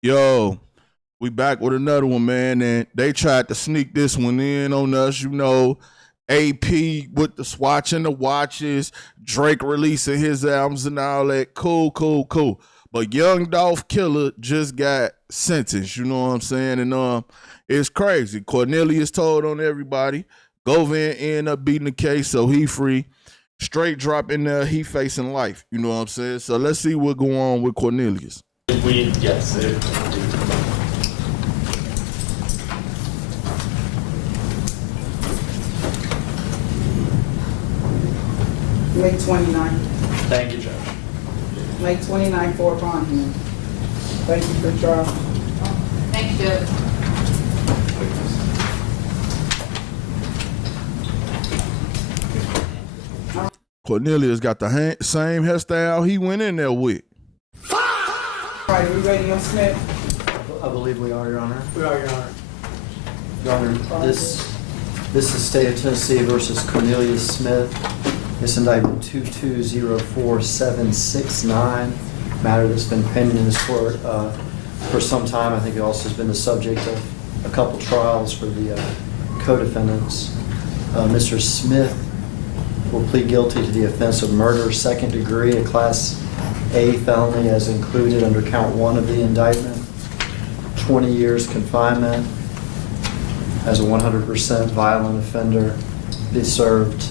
Yo, we back with another one, man. And they tried to sneak this one in on us, AP with the swatch and the watches, Drake releasing his albums and all that. Cool, cool, cool. But Young Dolph Killer just got sentenced, you know what I'm saying? And it's crazy. Cornelius told on everybody. Govan ended up beating the case, so he free. Straight drop in there, he facing life, you know what I'm saying? So let's see what go on with Cornelius. Yes. May 29th. Thank you, Judge. May 29th for upon him. Thank you for trial. Thank you. Cornelius got the same hairstyle he went in there with. All right, are we ready on Smith? I believe we are, Your Honor. We are, Your Honor. Your Honor, this is State of Tennessee versus Cornelius Smith. This indictment 2204769, matter that's been pending in this court for some time. I think it also has been the subject of a couple trials for the co-defendants. Mr. Smith will plead guilty to the offense of murder, second degree, a Class A felony as included under count 1 of the indictment. 20 years confinement as a 100% violent offender. Be served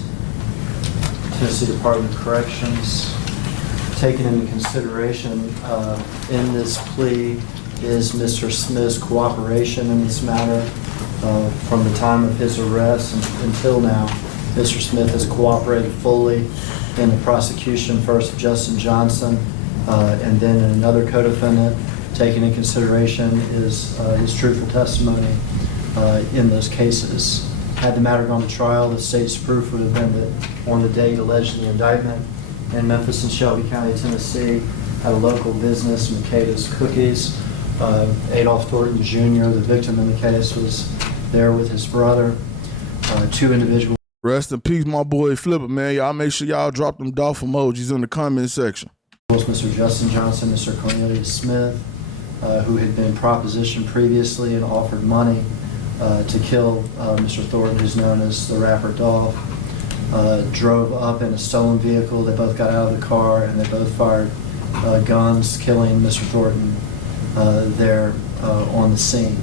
Tennessee Department of Corrections. Taken into consideration in this plea is Mr. Smith's cooperation in this matter. From the time of his arrest until now, Mr. Smith has cooperated fully in the prosecution, first of Justin Johnson, and then in another co-defendant. Taken into consideration is his truthful testimony in those cases. Had the matter gone to trial, the state's proof would have been that on the date alleged in the indictment in Memphis and Shelby County, Tennessee, at a local business, Makeda's Cookies, Adolph Thornton Jr., the victim in the case, was there with his brother. Two individuals. Rest in peace, my boy Flipper, man. Y'all make sure y'all drop them Dolph emojis in the comment section. Mr. Justin Johnson, Mr. Cornelius Smith, who had been propositioned previously and offered money to kill Mr. Thornton, who's known as the rapper Dolph, drove up in a stolen vehicle. They both got out of the car and they both fired guns, killing Mr. Thornton there on the scene.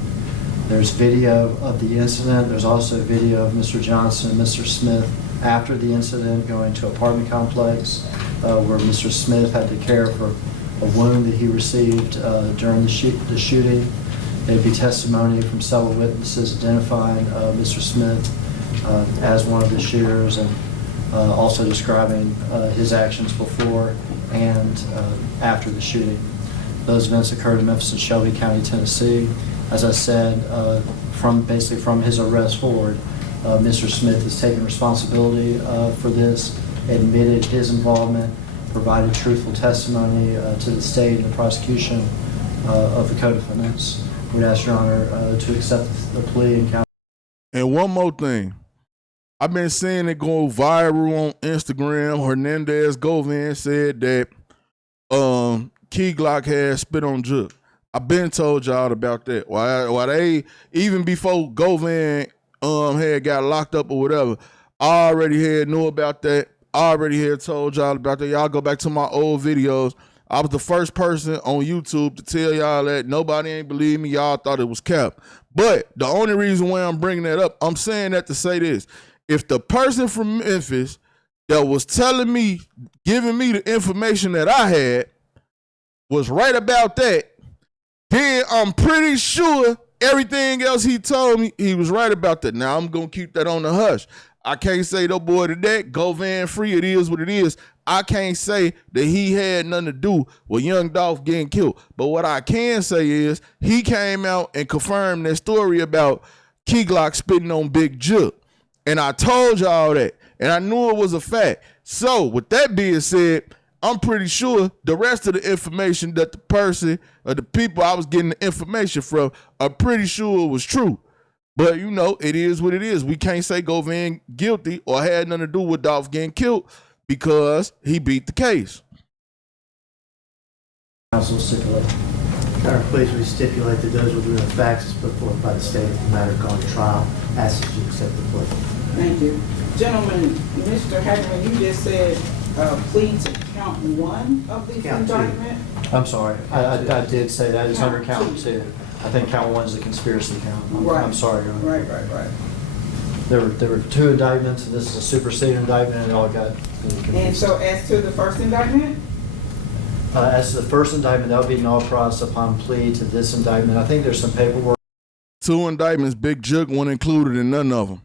There's video of the incident. There's also video of Mr. Johnson and Mr. Smith after the incident going to an apartment complex where Mr. Smith had to care for a wound that he received during the shooting. There'd be testimony from several witnesses identifying Mr. Smith as one of the shooters and also describing his actions before and after the shooting. Those events occurred in Memphis and Shelby County, Tennessee. As I said, from his arrest forward, Mr. Smith has taken responsibility for this, admitted his involvement, provided truthful testimony to the state and the prosecution of the co-defendants. We'd ask Your Honor to accept the plea and count. And one more thing. I've been seeing it go viral on Instagram. Hernandez Govan said that Key Glock had spit on Juke. I've been told y'all about that. Why they, even before Govan had got locked up or whatever, I already had knew about that. I already had told y'all about that. Y'all go back to my old videos. I was the first person on YouTube to tell y'all that. Nobody ain't believe me. Y'all thought it was cap. But the only reason why I'm bringing that up, I'm saying that to say this. If the person from Memphis that was telling me, giving me the information that I had was right about that, then I'm pretty sure everything else he told me, he was right about that. Now I'm going to keep that on the hush. I can't say no boy to that. Go Van free. It is what it is. I can't say that he had nothing to do with Young Dolph getting killed. But what I can say is he came out and confirmed that story about Key Glock spitting on Big Juke. And I told y'all that. And I knew it was a fact. So with that being said, I'm pretty sure the rest of the information that the person or the people I was getting the information from, I'm pretty sure it was true. But, it is what it is. We can't say Govan guilty or had nothing to do with Dolph getting killed because he beat the case. Counsel stipulate. Please, we stipulate that those will be the facts as put forth by the state of the matter gone to trial. Ask that you accept the plea. Thank you. Gentlemen, Mr. Hackerman, you just said plea to count one of the Count two. indictment? I'm sorry, I did say that, it's under count two. I think count one is a conspiracy count. I'm sorry, Your Honor. Right. There were two indictments, and this is a superseding indictment, and it all got confused. And so as to the first indictment? As to the first indictment, that would be null pros upon plea to this indictment. I think there's some paperwork. 2 indictments, Big Jug wasn't included in none of them.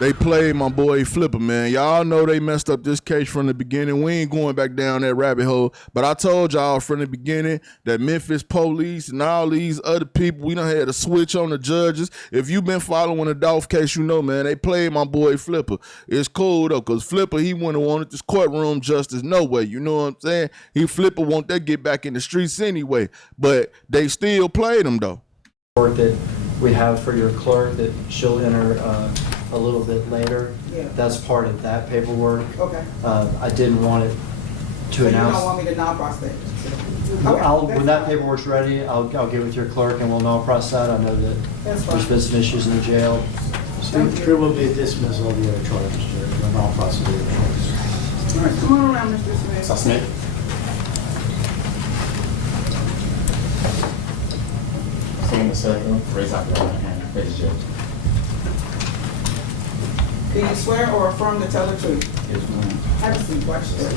They played my boy Flipper, man. Y'all know they messed up this case from the beginning. We ain't going back down that rabbit hole. But I told y'all from the beginning that Memphis police and all these other people, we done had a switch on the judges. If you been following the Dolph case, you know, man, they played my boy Flipper. It's cool, though, because Flipper, he wouldn't have wanted this courtroom justice no way. You know what I'm saying? Flipper want that get back in the streets anyway. But they still played him, though. That we have for your clerk that she'll enter a little bit later. Yeah. That's part of that paperwork. Okay. I didn't want it to So announce. you don't want me to null process? When that paperwork's ready, I'll get with your clerk and we'll null process that. I know that That's there's fine. been some issues in the jail. There will be a dismissal of the other charges, Judge, but not possibly the charges. All right, come on around, Mr. Smith. So Smith? Stand in a circle, raise up your right hand, face the judge. Do you swear or affirm to tell the truth? Yes, ma'am. Have a seat, watch this.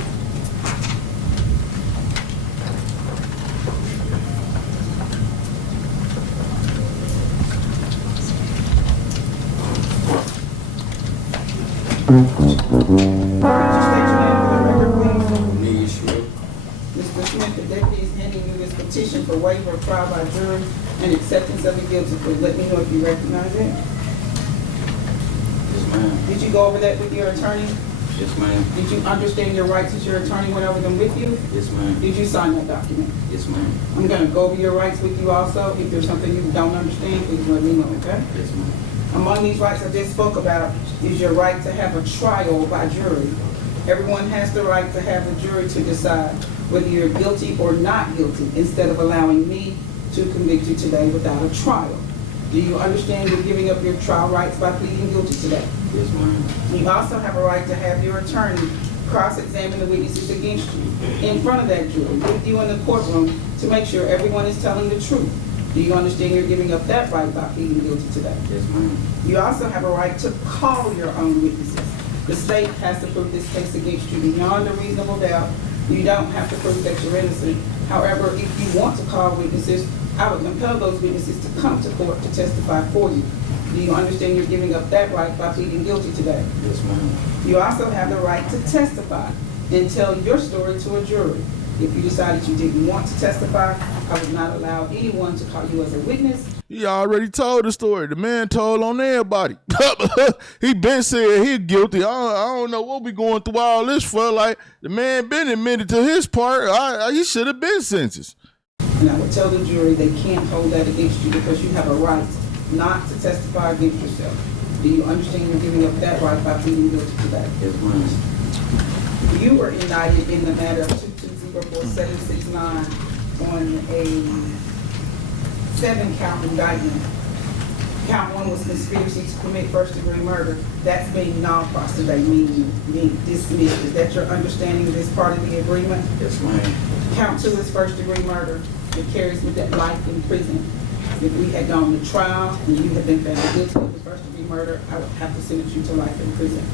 Me, Smith. Mr. Smith, the deputy is handing you this petition for waiver of trial by jury and acceptance of the guilty plea. Let me know if you recognize it. Yes, ma'am. Did you go over that with your attorney? Yes, ma'am. Did you understand your rights as your attorney went over them with you? Yes, ma'am. Did you sign that document? Yes, ma'am. I'm gonna go over your rights with you also. If there's something you don't understand, please let me know, okay? Yes, ma'am. Among these rights I just spoke about is your right to have a trial by jury. Everyone has the right to have a jury to decide whether you're guilty or not guilty, instead of allowing me to convict you today without a trial. Do you understand you're giving up your trial rights by pleading guilty today? Yes, ma'am. You also have a right to have your attorney cross-examine the witnesses against you in front of that jury, with you in the courtroom, to make sure everyone is telling the truth. Do you understand you're giving up that right by pleading guilty today? Yes, ma'am. You also have a right to call your own witnesses. The state has to prove this case against you beyond a reasonable doubt. You don't have to prove that you're innocent. However, if you want to call witnesses, I would compel those witnesses to come to court to testify for you. Do you understand you're giving up that right by pleading guilty today? Yes, ma'am. You also have the right to testify and tell your story to a jury. If you decided you didn't want to testify, I would not allow anyone to call you as a witness. He already told the story. The man told on everybody. He been said he guilty. I don't know what we going through all this for. Like, the man been admitted to his part. He should have been sentenced. And I would tell the jury they can't hold that against you because you have a right not to testify against yourself. Do you understand you're giving up that right by pleading guilty today? Yes, ma'am. You were indicted in the matter of 2204769 on a 7-count indictment. Count 1 was conspiracy to commit first-degree murder. That's being non-pros today, meaning being dismissed. Is that your understanding of this part of the agreement? Yes, ma'am. Count 2 is first-degree murder. It carries with that life in prison. If we had gone to trial and you had been found guilty of the first-degree murder, I would have to sentence you to life in prison.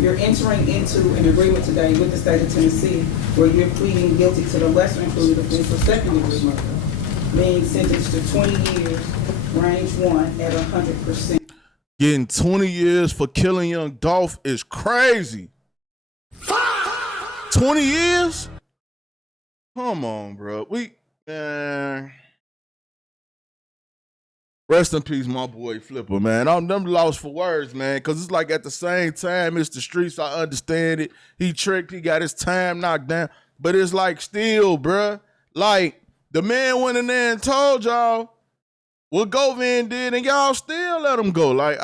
You're entering into an agreement today with the state of Tennessee where you're pleading guilty to the lesser included offense of second-degree murder, being sentenced to 20 years, range 1 at 100%. Getting 20 years for killing Young Dolph is crazy. 20 years? Come on, bro. Rest in peace, my boy Flipper, man. I'm lost for words, man, because it's like at the same time, it's the streets, I understand it. He tricked, he got his time knocked down, but it's like still, bruh. Like, the man went in there and told y'all what Govan did, and y'all still let him go. Like,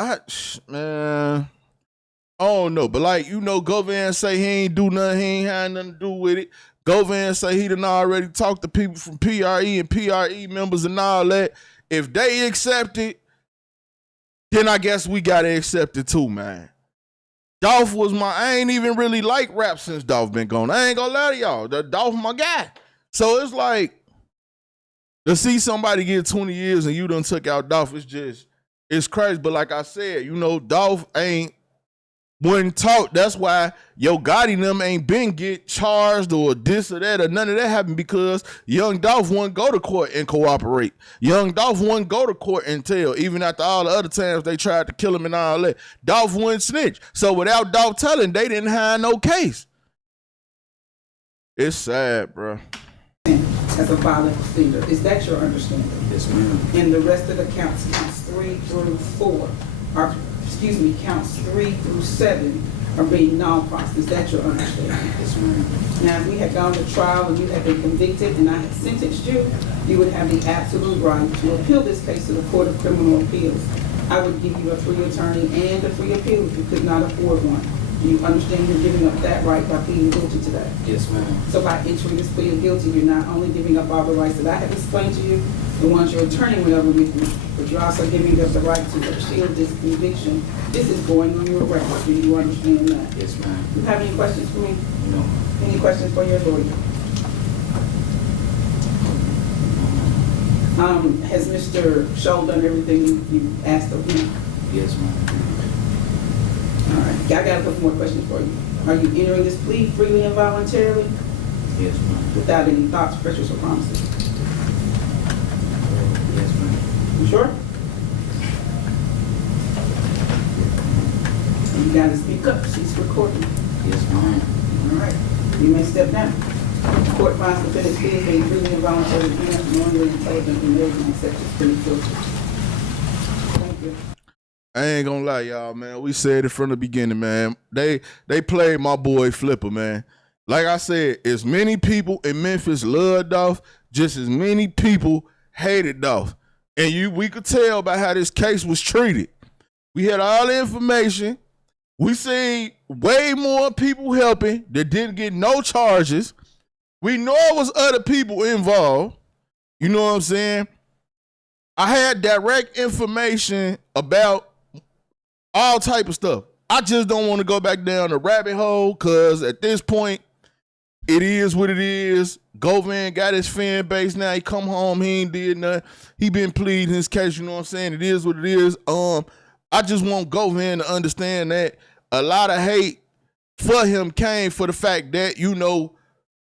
man, I don't know. But like, you know, Govan say he ain't do nothing, he ain't had nothing to do with it. Govan say he done already talked to people from PRE and PRE members and all that. If they accept it, then I guess we gotta accept it too, man. Dolph was I ain't even really like rap since Dolph been gone. I ain't gonna lie to y'all. Dolph my guy. So it's like, to see somebody get 20 years and you done took out Dolph, it's crazy. But like I said, Dolph wouldn't talk. That's why Yo Gotti and them ain't been get charged or this or that or none of that happened, because Young Dolph wouldn't go to court and cooperate. Young Dolph wouldn't go to court and tell, even after all the other times they tried to kill him and all that. Dolph wouldn't snitch. So without Dolph telling, they didn't have no case. It's sad, bro. As a violent offender. Is that your understanding? Yes, ma'am. And the rest of the counts 3 through 4, counts 3 through 7 are being non-prosecuted. Is that your understanding? Yes, ma'am. Now, if we had gone to trial and you had been convicted and I had sentenced you, you would have the absolute right to appeal this case to the Court of Criminal Appeals. I would give you a free attorney and a free appeal if you could not afford one. Do you understand you're giving up that right by pleading guilty today? Yes, ma'am. So by entering this plea of guilty, you're not only giving up all the rights that I have explained to you, the ones your attorney went over with you, but you're also giving up the right to appeal this conviction. This is going on your record. Do you understand that? Yes, ma'am. Do you have any questions for me? No. Any questions for your lawyer? Has Mr. Scholl done everything you asked of him? Yes, ma'am. All right. I got a couple more questions for you. Are you entering this plea freely and voluntarily Yes, ma'am. without any thoughts, pressures, or promises? Yes, ma'am. You sure? You gotta speak up. She's recording. Yes, ma'am. All right. You may step down. The court finds defendant's plea is being freely and voluntarily entered, knowingly, intelligently made, and accepts his plea guilty. Thank you. I ain't gonna lie, y'all, man. We said it from the beginning, man. They played my boy Flipper, man. Like I said, as many people in Memphis loved Dolph, just as many people hated Dolph. And we could tell by how this case was treated. We had all the information. We seen way more people helping that didn't get no charges. We know it was other people involved. You know what I'm saying? I had direct information about all type of stuff. I just don't want to go back down the rabbit hole, because at this point, it is what it is. Govan got his fan base now. He come home, he ain't did nothing. He been pleading his case, you know what I'm saying? It is what it is. I just want Govan to understand that a lot of hate for him came for the fact that,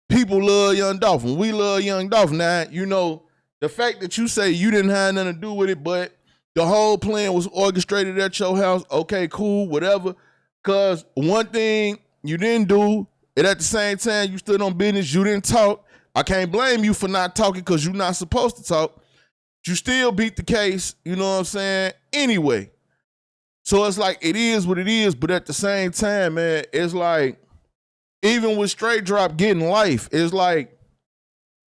people love Young Dolph, and we love Young Dolph. Now, the fact that you say you didn't have nothing to do with it, but the whole plan was orchestrated at your house, okay, cool, whatever. Because one thing you didn't do, and at the same time you stood on business, you didn't talk. I can't blame you for not talking, because you're not supposed to talk. You still beat the case, you know what I'm saying, anyway. So it's like, it is what it is, but at the same time, man, it's like, even with Straight Drop getting life, it's like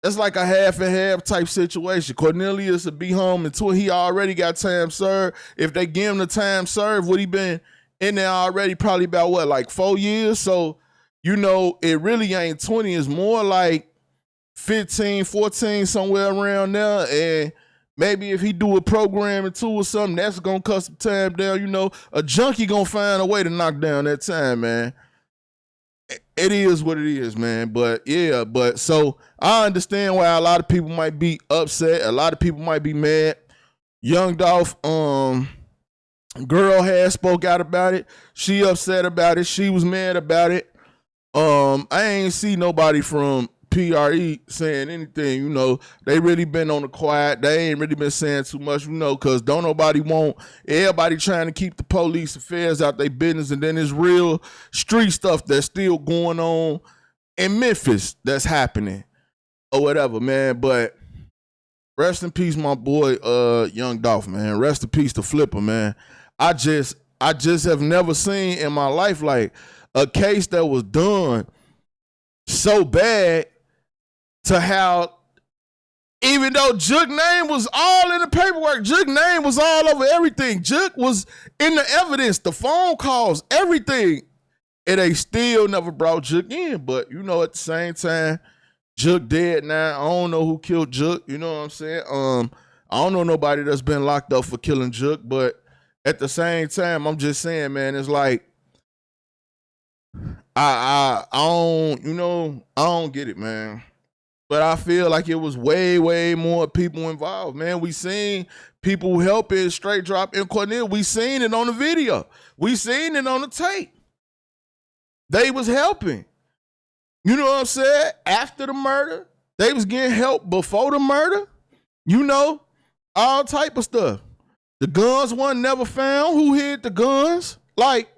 a half and half type situation. Cornelius will be home until he already got time served. If they give him the time served, would he been in there already probably about like 4 years? So, it really ain't 20. It's more like 15, 14, somewhere around there. And maybe if he do a program or two or something, that's going to cut some time down. A junkie going to find a way to knock down that time, man. It is what it is, man. But yeah, so I understand why a lot of people might be upset. A lot of people might be mad. Young Dolph, girl had spoke out about it. She upset about it. She was mad about it. I ain't see nobody from PRE saying anything, they really been on the quiet. They ain't really been saying too much, because don't nobody want everybody trying to keep the police affairs out their business, and then there's real street stuff that's still going on in Memphis that's happening or whatever, man. But rest in peace, my boy, Young Dolph, man. Rest in peace to Flipper, man. I just have never seen in my life like a case that was done so bad to how, even though Juke name was all in the paperwork, Juke name was all over everything. Juke was in the evidence, the phone calls, everything. And they still never brought Juke in. But, at the same time, Jook dead now. I don't know who killed Jook. You know what I'm saying? I don't know nobody that's been locked up for killing Jook, but at the same time, I'm just saying, man, it's like I don't, you know, I don't get it, man. But I feel like it was way, way more people involved, man. We seen people helping straight drop in Cornell. We seen it on the video. We seen it on the tape. They was helping. You know what I'm saying? After the murder, they was getting help before the murder. You know, all type of stuff. The guns wasn't never found. Who hid the guns? Like,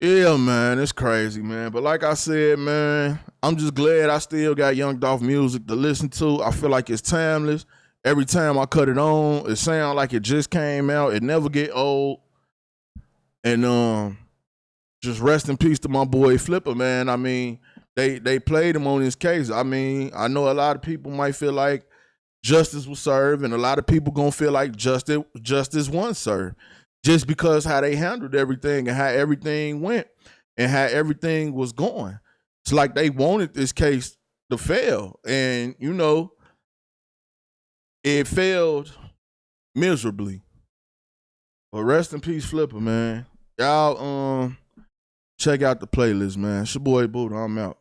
yeah, man, it's crazy, man. But like I said, man, I'm just glad I still got Young Dolph music to listen to. I feel like it's timeless. Every time I cut it on, it sounds like it just came out. It never get old. And just rest in peace to my boy Flipper, man. I mean, they played him on his case. I mean, I know a lot of people might feel like justice was served, and a lot of people gonna feel like justice wasn't served, just because how they handled everything and how everything went and how everything was going. It's like they wanted this case to fail, and you know, it failed miserably. But rest in peace, Flipper, man. Y'all check out the playlist, man. It's your boy Buddha. I'm out.